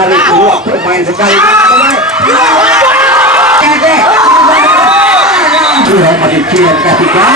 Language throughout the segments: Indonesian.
menarik keluar bermain sekali. Sudah masih kira ketika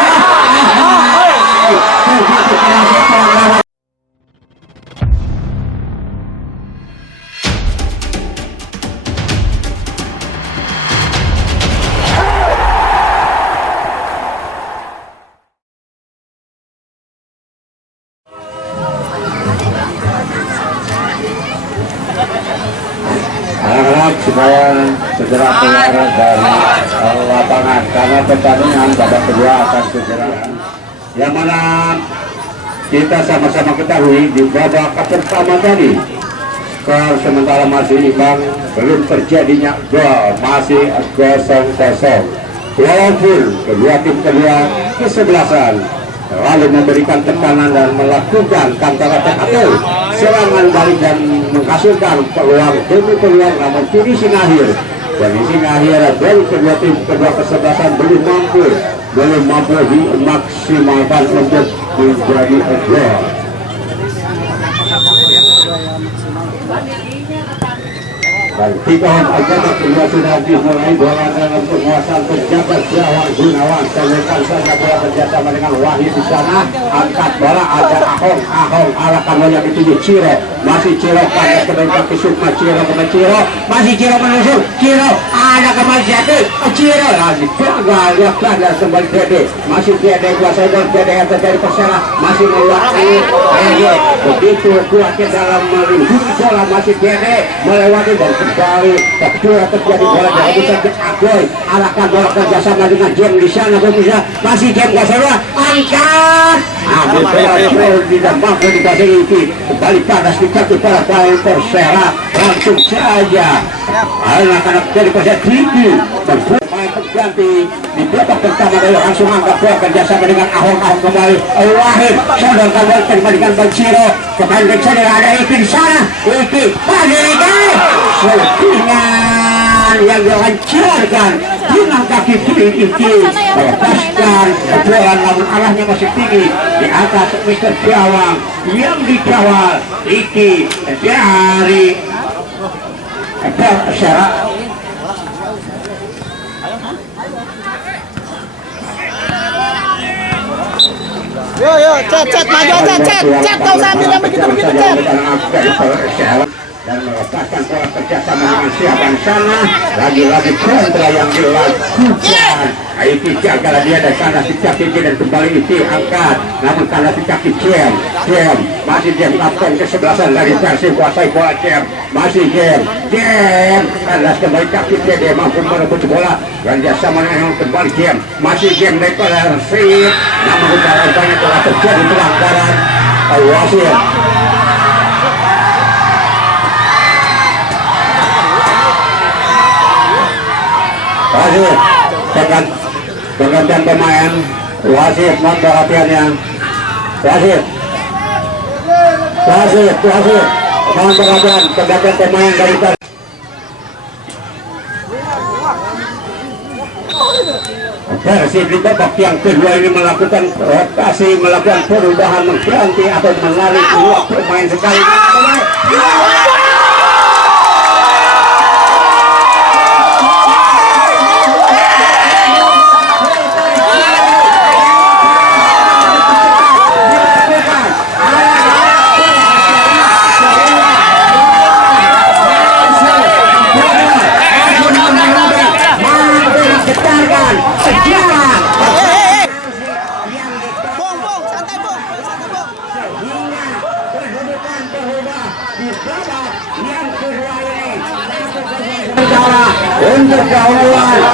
supaya segera keluar dari lapangan karena pertandingan babak kedua akan segera, yang mana kita sama-sama ketahui di babak pertama tadi skor sementara masih imbang, belum terjadinya gol, masih 0-0 walaupun kedua tim kedua kesebelasan lalu memberikan tekanan dan melakukan counter attack atau serangan balik dan menghasilkan peluang demi peluang, namun finishing akhir dari kedua tim kedua kesebelasan belum mampu dimaksimalkan untuk menjadi gol. Dan tigaan agama kedua sudah dimulai, bola dalam penguasaan penjabat Jawa Gunawan, selesai saja bola kerjasama dengan Wahid di sana, angkat bola ada Ahong arahkan bola dituju Ciro, masih Ciro pada kebentak ke Sukma, Ciro masih Ciro menusuk, Ciro ada kembali jatuh, Ciro lagi gagal, gagal kembali Dede, masih Dede kuasai gol, Dede yang terjadi Persela masih melewati Dede, begitu kuatnya dalam melindungi bola, masih Dede melewati dan kembali kedua terjadi bola dari bisa ke Agoy, arahkan bola kerjasama dengan Jem di sana, bisa masih Jem Gasera angkat ambil bola tidak mampu dikasih Iki, kembali panas dikasih pada pemain Persela, langsung saja anak-anak dari Persela tinggi dan pemain pengganti di babak pertama dari langsung angkat bola kerjasama dengan Ahong kembali Wahid sodorkan bola kembalikan Bang Ciro kembali ke sana, ada Iki di sana, Iki selingan yang dilancarkan dengan kaki kiri Iki melepaskan bola, namun arahnya masih tinggi di atas Mr. Jawang yang dikawal Iki dari Persela. Yo, cet maju aja, cet kau sambil yang begitu cet. Dan melepaskan bola kerjasama dengan siapa di sana, lagi-lagi kontra yang dilakukan. Iki jaga dia dari sana si kaki dan kembali Iki angkat, namun karena si kaki Jem masih kapten kesebelasan dari Persib kuasai bola masih Jem kandas kembali kaki dia mampu merebut bola kerjasama dengan kembali masih Jem dari Persib, namun banyak telah terjadi pelanggaran wasit. Wasit pergantian pemain, wasit mohon perhatiannya, wasit mohon perhatian pergantian pemain dari Persib di babak yang kedua ini melakukan rotasi, melakukan perubahan, mengganti atau menarik keluar pemain sekali. Untuk gawang lewat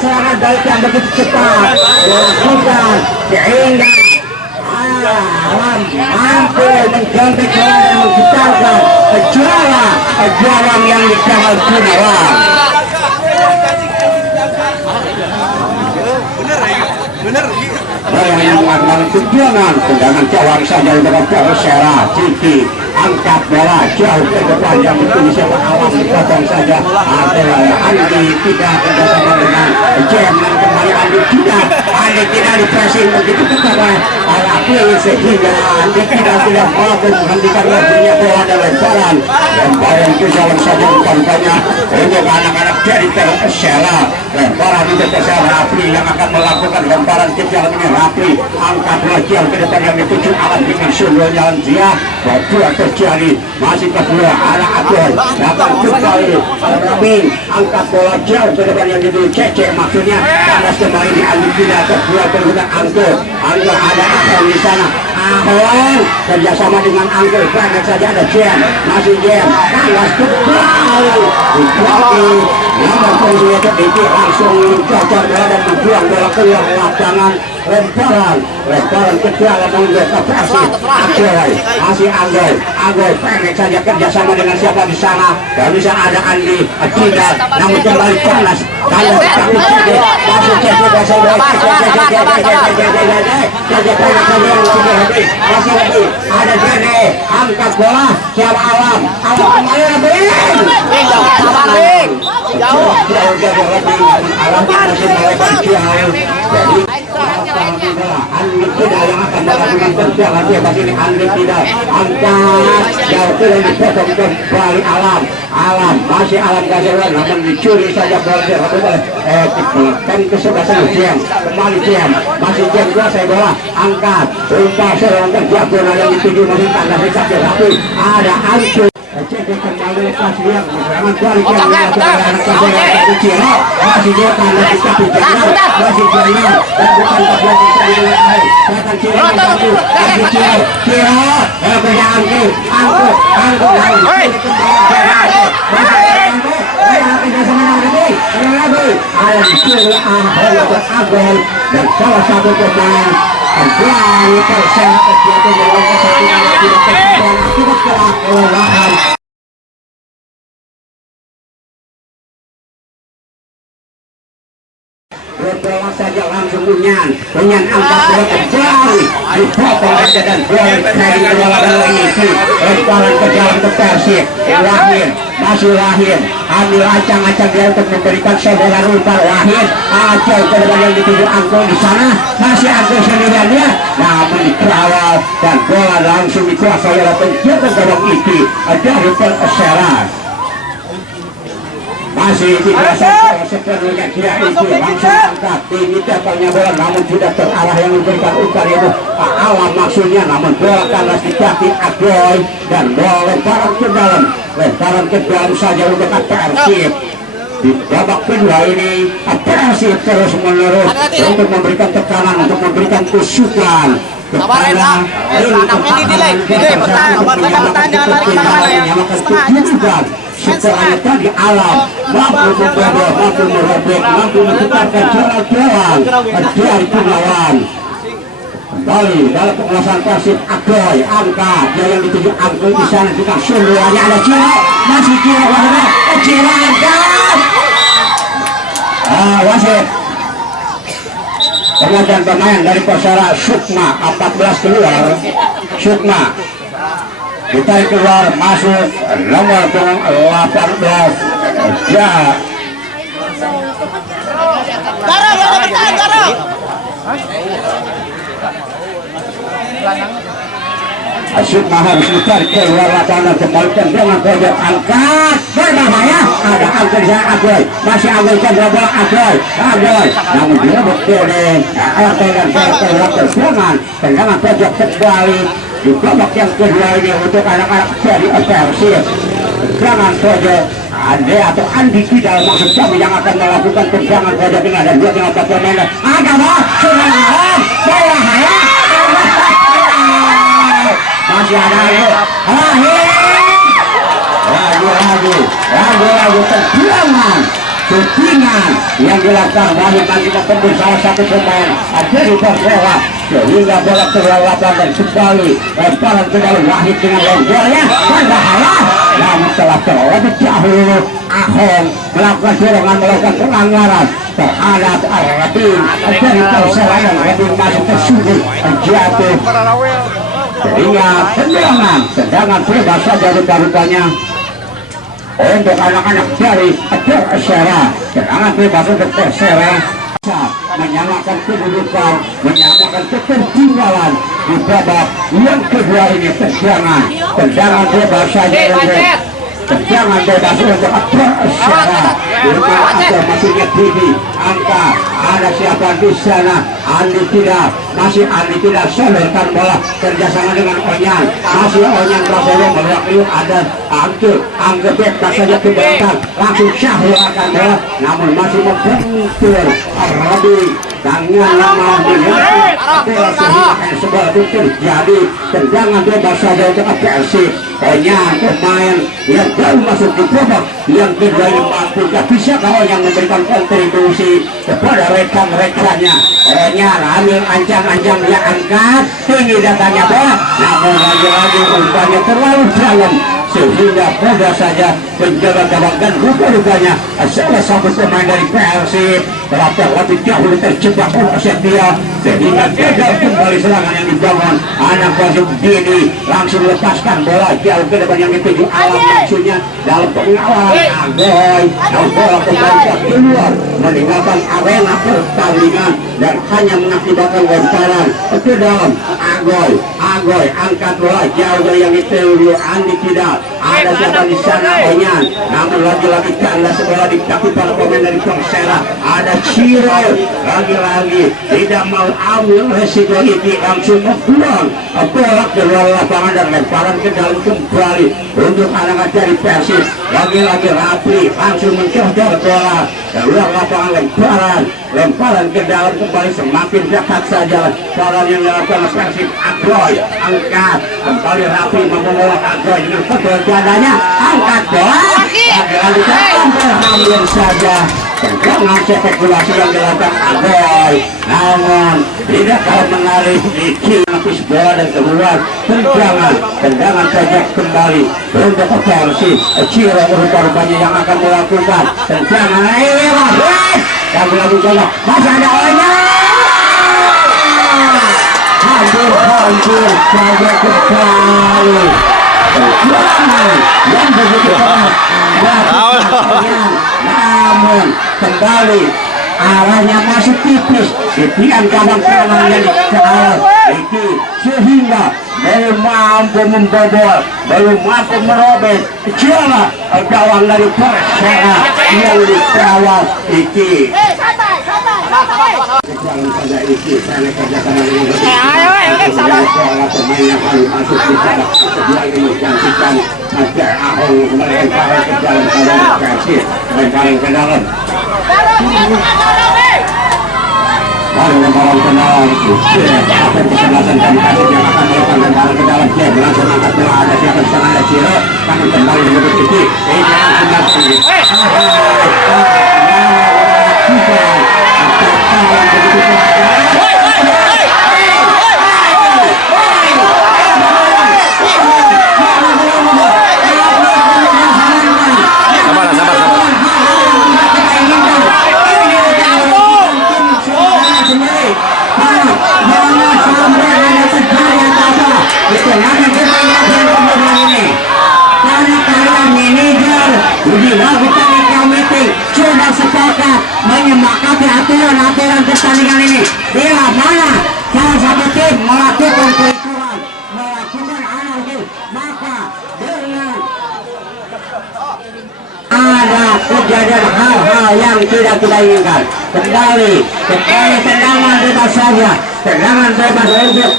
serangan balik yang begitu cepat dilakukan sehingga mampu mengganti bola dan menciptakan juara yang dikawal Gunawan. Bener yang melakukan perjuangan tendangan jawab saja untuk Persela Ciki angkat bola jauh ke depan yang betul siapa Alam dipotong saja adalah Andi tidak kerjasama dengan Jem dan kembali Andi tidak di pressing begitu ketat Alapi sehingga Andi tidak mampu menghentikan lajunya bola dan lemparan ke jalan saja bukan banyak untuk anak-anak dari Persela lemparan untuk Persela Rapli yang akan melakukan lemparan ke jalan ini Rapli angkat lagi ke depan yang dituju Alam dengan sundul jalan dia berdua terjadi masih kedua arah Agoy dapat kembali Rapli angkat bola jauh ke depan yang dituju Cece maksudnya panas kembali di Andi tidak kedua berguna Anggur ada Ahon di sana Ahon kerjasama dengan Anggur banyak saja ada Jem masih Jem panas kembali nomor punggung itu langsung mencocar bola dan membuang bola keluar lapangan lemparan kedua menuju ke Persib Agoy masih Agoy pendek saja kerjasama dengan siapa di sana dan bisa ada Andi tidak namun kembali panas kalau kita uji masih masih lebih ada Jene angkat bola siapa Alam kembali lebih jauh Alam masih melakukan jauh Andi tidak yang akan melakukan perjalanan dia pasti ini Andi tidak angkat jauh tidak dipotong kembali Alam masih Alam Gazewan namun dicuri saja bola dan ke sebelah sana Jem kembali Jem masih Jem kuasai bola angkat umpan serangan diagonal yang dituju masih tanda hisap tapi ada Ansu cek kembali lepas dia serangan balik yang masih dia tanda hisap di jalan masih jalan dan bukan bagian bisa dimulai akan Ciro dan salah satu pemain kembali Persela terjatuh dalam kesatuan akibat kelelahan. Bola saja langsung Unyan angkat bola kembali dipotong saja dan bola kering ke bola dan mengisi lemparan ke jalan ke Persib Lahir ambil acang-acang dia untuk memberikan sebelah umpan Wahid jauh ke depan yang dituju Angkong di sana masih Angkong sendirian dia namun dikawal dan bola langsung dikuasai oleh penjaga gawang itu dari Persela masih tidak sepenuhnya dia itu langsung angkat ini datangnya bola namun tidak terarah yang memberikan umpan itu Alam maksudnya namun bola kandas di kaki Agoy dan bola lemparan ke dalam saja untuk Persib di babak kedua ini Persib terus menerus untuk memberikan tekanan untuk memberikan kusukan kepada setelahnya tadi Alam mampu merobek mampu menciptakan jalan dari lawan kembali dalam penguasaan Persib Agoy angkat dia yang dituju Agoy di sana juga semuanya ada Ciro masih Ciro angkat wasit pengajian pemain dari Persela Sukma 14 keluar Sukma ditarik keluar masuk nomor 18 Garang Sukma harus ditarik keluar lapangan kembalikan dengan pojok angkat berbahaya ada angkat di sana Agoy masih Agoy bola Agoy namun dia berkode RT dan keluar tendangan pojok kembali di babak yang kedua ini untuk anak-anak dari Persib tendangan pojok Andi tidak maksud kami yang akan melakukan tendangan pojok ini ada 2 pemain ada bola masih ada lagu tendangan tendangan yang dilakukan Wahid masih ketembus salah satu pemain dari Persela sehingga bola keluar lapangan kembali lemparan ke dalam Wahid dengan longgarnya berbahaya namun telah terlebih dahulu Ahong melakukan serangan melakukan pelanggaran terhadap Al-Radin dari Persela yang lebih masuk tersudut jatuh Jadinya tendangan bebas saja rupa-rupanya untuk anak-anak dari Persera. Tendangan bebas untuk Persera menyamakan kedudukan, menyamakan ketertinggalan di babak yang kedua ini. Tendangan bebas saja untuk tendangan bebas untuk Persera. Masihnya tinggi angka, ada siapa di sana? Andi tidak solorkan bola kerjasama dengan Onyan, masih Onyan Prasowo melihat ada angkat bebas saja ke belakang, langsung Syahrul akan bola, namun masih membentur Rabi dengan lama sebab itu terjadi tendangan bebas saja untuk Persib. Onyan pemain yang baru masuk di babak yang kedua ini mampu, bisa kalau yang memberikan kontribusi kepada rekan-rekannya. Onyan ambil ancang-ancang, dia angkat tinggi datanya bola, namun lagi-lagi umpannya terlalu dalam sehingga mudah saja penjaga gawang dan rupa-rupanya salah satu pemain dari Persib lebih jauh terjebak oleh Setia sehingga gagal kembali serangan yang dibangun. Anak Bazuk Dini langsung lepaskan bola jauh ke depan yang dituju alam, maksudnya dalam pengawal Agoy, dan bola kembali keluar meninggalkan arena pertandingan dan hanya mengakibatkan lemparan ke dalam. Agoy angkat bola jauh dari yang dituju Andi tidak ada siapa di sana Onyan, namun lagi-lagi kandas bola di kaki para pemain dari Persera. Ada Ciro lagi-lagi tidak mau ambil resiko ini, langsung membuang bola ke luar lapangan dan lemparan ke dalam kembali untuk anak-anak dari Persib. Lagi-lagi Rapli langsung mencoba bola ke luar lapangan, lemparan ke dalam kembali semakin dekat saja bola yang dilakukan Persib. Agoy angkat kembali, Rapli membawa Agoy dengan foto jadanya, angkat bola lagi-lagi ambil saja. Tendangan spekulasi yang dilakukan Agoy, namun tidak kalau menarik Iki lapis bola dan keluar. Tendangan saja kembali untuk Persib. Ciro rupa-rupanya yang akan melakukan tendangan lewat dan melakukan masih ada Onyan, hampir saja kembali yang begitu keras, namun kembali arahnya masih tipis di pihak gawang kanan yang dikejar Iki sehingga belum mampu membobol, belum mampu merobek celah gawang dari Persera yang dikawal Iki. Jangan saja Iki, saya kerjakan dengan pemain yang paling masuk di sana sebelah ini menggantikan ada Ahong kembali ke dalam Persib, lemparan ke dalam. Baru lemparan ke dalam, akan kesebelasan dari Persib yang akan melakukan lemparan ke dalam. Dia langsung angkat bola, ada siapa di sana, ada Ciro, namun kembali menyebut Iki. Jangan kembali. Menyepakati aturan pertandingan ini. Bila mana salah satu tim melakukan kericuhan, melakukan anarki, maka dengan ada kejadian hal-hal yang tidak kita inginkan. Kembali tendangan bebas saja, tendangan bebas untuk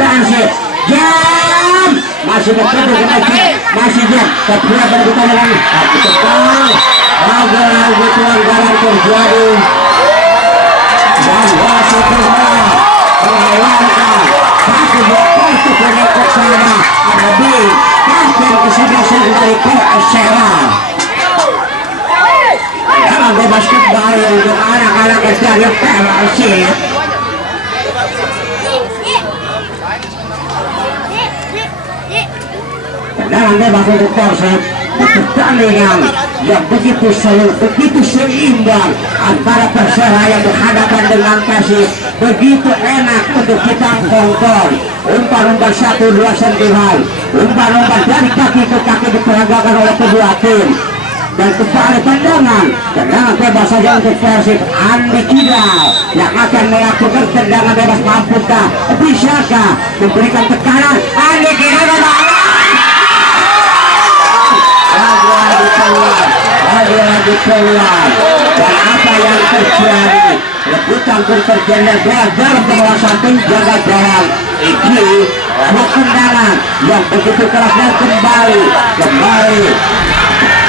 Persib. Jam masih bekerja masih jam kedua berbuka dengan lagi pelanggaran terjadi dan wasit melawankan satu botol ke sana. Ada di kapten kesebelasan dari Persera. Jangan bebas kembali untuk anak-anak dari Persib. Tendangan bebas untuk Persib di pertandingan yang begitu seru, begitu seimbang antara Persela yang berhadapan dengan Persib, begitu enak untuk kita tonton. Umpan-umpan 1-2 sentuhan, umpan-umpan dari kaki ke kaki diperagakan oleh kedua tim. Dan kembali tendangan bebas saja untuk Persib. Andi Kidal yang akan melakukan tendangan bebas, mampukah, bisakah memberikan tekanan? Andi Kidal lagi keluar. Dan apa yang terjadi? Rebutan pun terjadi dalam penguasaan penjaga gawang. Ini tendangan yang begitu keras dan kembali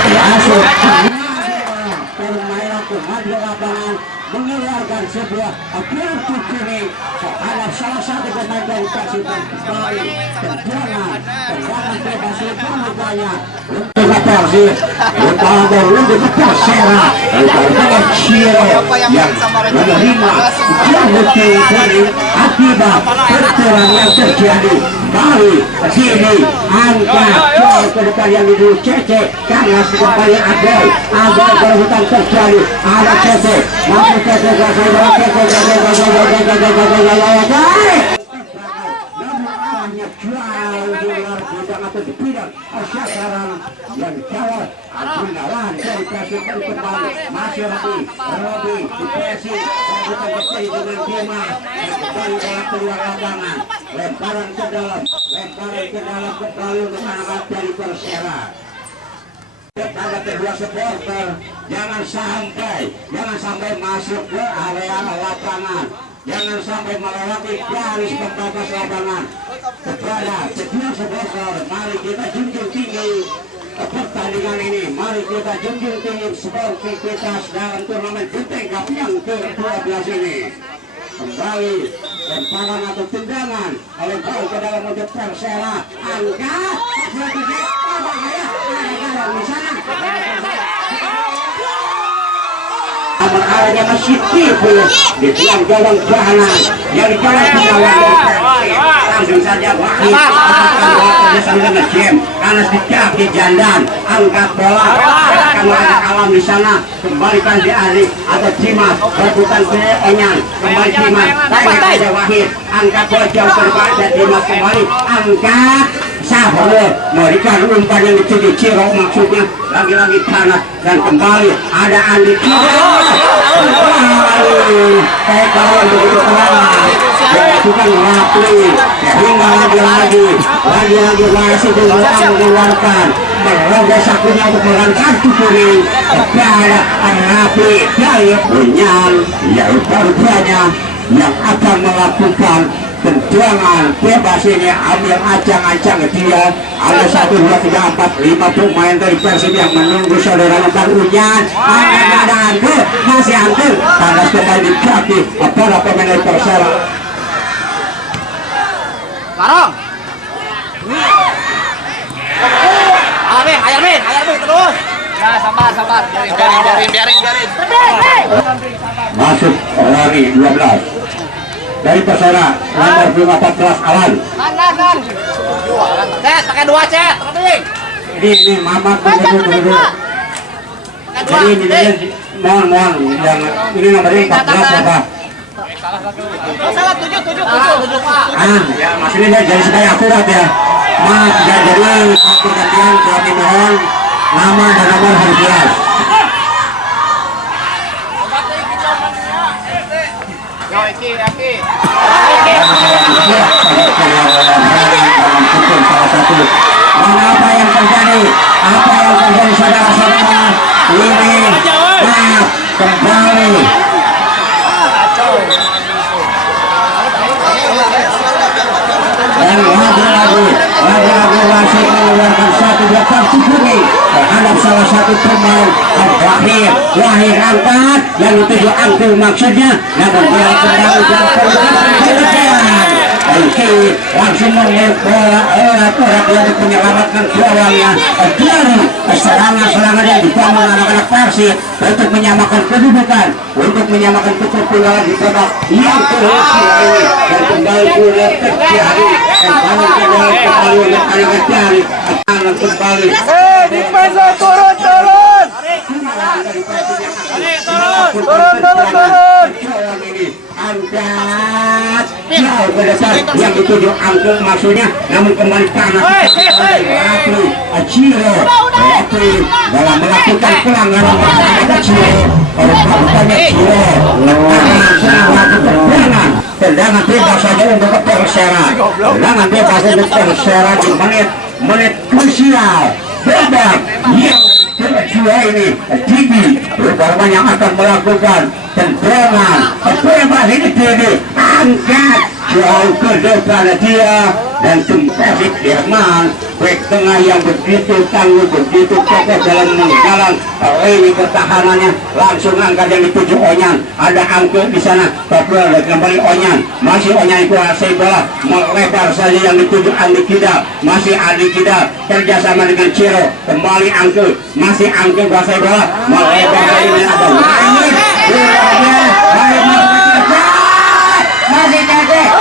masuk permainan kembali lapangan mengeluarkan sebuah kartu kuning terhadap salah satu pemain dari Persib. Kembali tendangan bebas banyak untuk Persib, untuk Persela, untuk Ciro yang menerima kartu kuning akibat benturan yang terjadi. Kembali sini angka ke depan yang dulu Cece karena kembali Abel berhutang terjadi ada Cece mampu Cece namun arahnya jauh di luar bidang atau di bidang sasaran yang jawab Gunawan dari Persib kembali masih Robi dipresi dengan Bima kembali dalam keluar lapangan lemparan ke dalam kembali untuk anak dari Persela. Kepada kedua supporter jangan sampai masuk ke area lapangan, jangan sampai melewati garis pembatas lapangan. Kepada kedua supporter mari kita junjung tinggi pertandingan ini, mari kita junjung tinggi sportivitas dalam turnamen Benteng Cup yang ke-12 ini. Kembali lemparan atau tendangan oleh gol ke dalam untuk Persela. Angkat bahaya ada di sana. Namun arahnya masih tipis di tiang gawang kanan yang dijalan langsung saja Wahid akan dengan Jem karena di kaki jandan angkat bola akan ada Alam di sana, kembalikan di Ali atau Cimas rebutan ke Onyan, kembali Cimas tanya saja Wahid angkat bola jauh ke depan dan Cimas kembali angkat Sabar memberikan umpan yang dicuci Ciro, maksudnya lagi-lagi panas dan kembali ada Andi kalau begitu keras bukan rapi hingga lagi-lagi masih mengeluarkan merobek sakunya untuk melakukan kartu kuning kepada rapi dari Bunyan yang baru-barunya yang akan melakukan tendangan bebas ini. Ambil ancang-ancang dia ada 1, 2, 3, 4, 5 pemain dari Persib yang menunggu saudara Bang Ujan. Ada Anggur, masih Anggur panas kembali di kaki para pemain dari Persela. Larang Ayar Bin terus. Nah, sabar. Biarin. Masuk lari 12 dari Persela nomor 14 Alan. Kan. Cet, pakai 2 cet. Ini Mamat dulu. Jadi ini mohon yang ini nomornya 14 apa? Salah 7 Pak. Ya maksudnya jadi supaya akurat ya. Maaf jadi pergantian kami mohon nama dan nomor harus jelas. Aki. Mana apa yang terjadi saudara-saudara ini kembali dan lagi-lagi wasit mengeluarkan 1 kartu kuning terhadap salah satu pemain Wahid angkat yang dituju angkul maksudnya, namun bola kembali langsung mengelak bola orang yang menyelamatkan gawangnya dari serangan-serangan yang dibangun anak-anak Persib untuk menyamakan kedudukan, untuk menyamakan ketertinggalan di babak yang ke-8 ini. Dan kembali punya terjadi kembali untuk anak-anak dari kembali Dispensa turun Turun. Angkat jauh ke depan yang dituju angkel maksudnya, namun kembali panas Ciro dalam melakukan pelanggaran ada Ciro bukannya Ciro tendangan bebas saja untuk Persera, tendangan bebas untuk Persera di menit krusial babak yang kedua ini. Tinggi Ruparman yang akan melakukan tendangan bebas ini tinggi, angkat jauh ke depan dia dan kembali Firman back tengah yang begitu tangguh, begitu kokoh dalam menggalang ini pertahanannya, langsung angkat yang dituju Onyan. Ada angkut di sana, tapi kembali Onyan, masih Onyan kuasai bola, melebar saja yang dituju Andi Kidal, masih Andi Kidal kerjasama dengan Ciro, kembali angkut, masih angkut kuasai bola, melebar saja ini ada masih kakek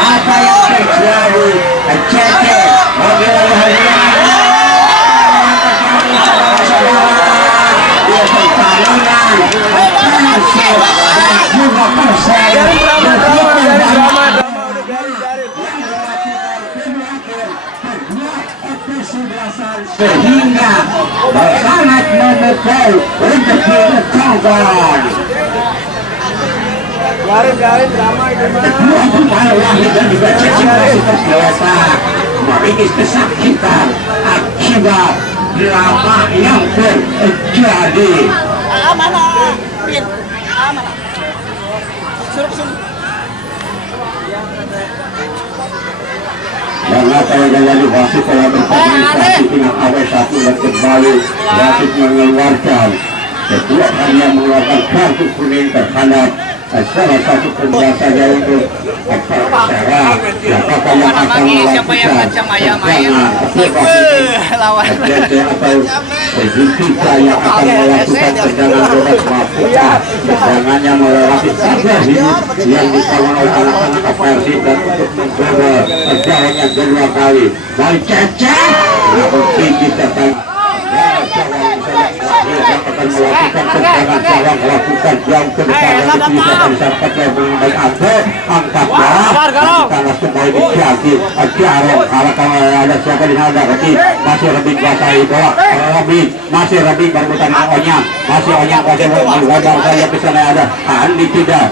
apa yang terjadi Cece mobil dia pertandingan juga Persela sehingga sangat memukul untuk ditonton. Garin drama itu Kalau Wahid dan juga Cece masih terbiasa meringis kesakitan akibat drama yang terjadi. Mana? Mana? Suruh sini. Dan apa yang jadi wasit telah berkomunikasi dengan AW1 dan kembali wasit mengeluarkan kedua hanya mengeluarkan kartu kuning terhadap salah satu pemain saja untuk Persera. Siapakah yang akan melakukan tendangan Lawan atau Zilkifli yang akan melakukan tendangan bebas maksudnya tendangannya melewati pagar yang ditawan oleh anak-anak Persib dan untuk mencoba jalan yang kedua kali dari Cece namun tinggi tertang akan melakukan tendangan jawab, melakukan jam ke depan yang bisa disampaikan dengan baik angkat bola panas kembali dijagi Jarong kalau ada siapa di sana masih lebih kuasai bola masih lebih berputar dengan Onyan, masih Onyan masih menggodam saya ke sana ada Andi tidak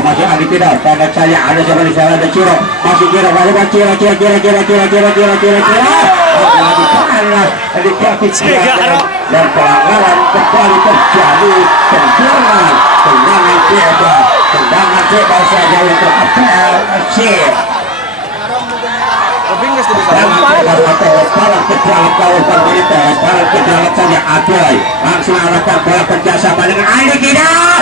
masih Andi tidak pendek saya ada siapa di sana ada Ciro masih Ciro dan pelanggaran kembali terjadi tendangan bebas saja untuk PLC para kedalam kawasan militer, para kedalam saja Adoy langsung arahkan bola kerjasama dengan Andi Kidal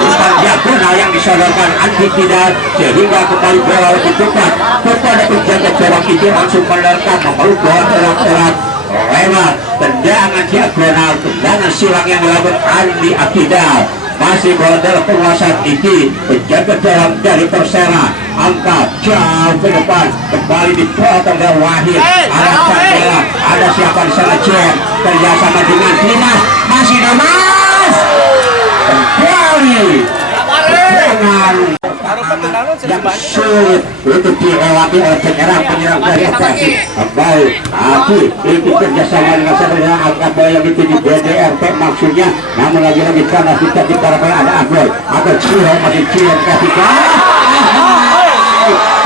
umpan diagonal yang disodorkan Andi Kidal sehingga kembali bola lebih dekat kepada penjaga gawang itu langsung menerka memeluk bola terat lewat tendangan diagonal, tendangan silang yang dilakukan Andi Kidal. Masih bola dalam penguasaan Iki, penjaga gawang dari Persela angkat jauh ke depan, kembali dipotong dari Wahid. Ada siapa di sana Jen kerjasama dengan Dimas, masih Dimas kembali dengan yang sulit untuk dilewati oleh penyerang dari Persib. Baik, itu kerjasama dengan saudara angkat bola yang itu di BDRT maksudnya, namun lagi-lagi karena kita ditarapkan ada Agoy Ciro masih Ciro kasih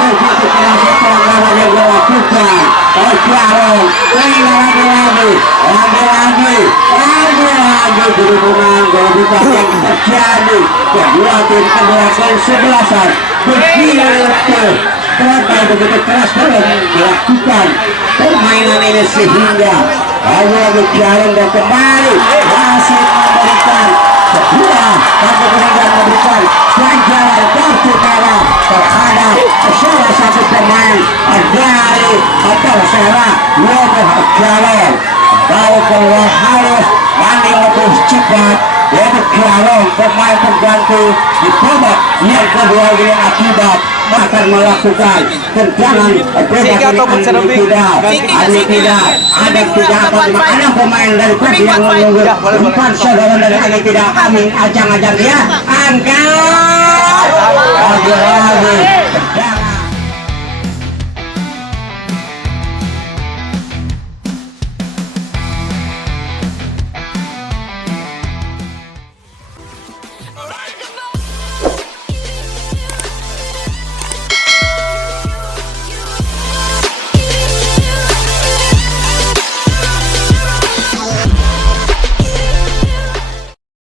begitu kerasa pelanggaran yang dilakukan oleh Jarong lagi berhubungan dengan yang terjadi kedua tim adalah kesebelasan begitu keras dalam melakukan permainan ini sehingga lagi Jarong dan kembali masih memberikan kedua kartu kuning dan memberikan ganjaran kartu merah terhadap salah satu pemain dari Persela yaitu Jarong. Baru keluar harus landing lebih cepat yaitu Jarong pemain pengganti di babak yang kedua ini akibat akan melakukan tendangan Sehingga ataupun servis. tidak ada pemain dari Persib yang menunggu umpan sodoran dari Agi tidak kami ajang-ajang dia angkat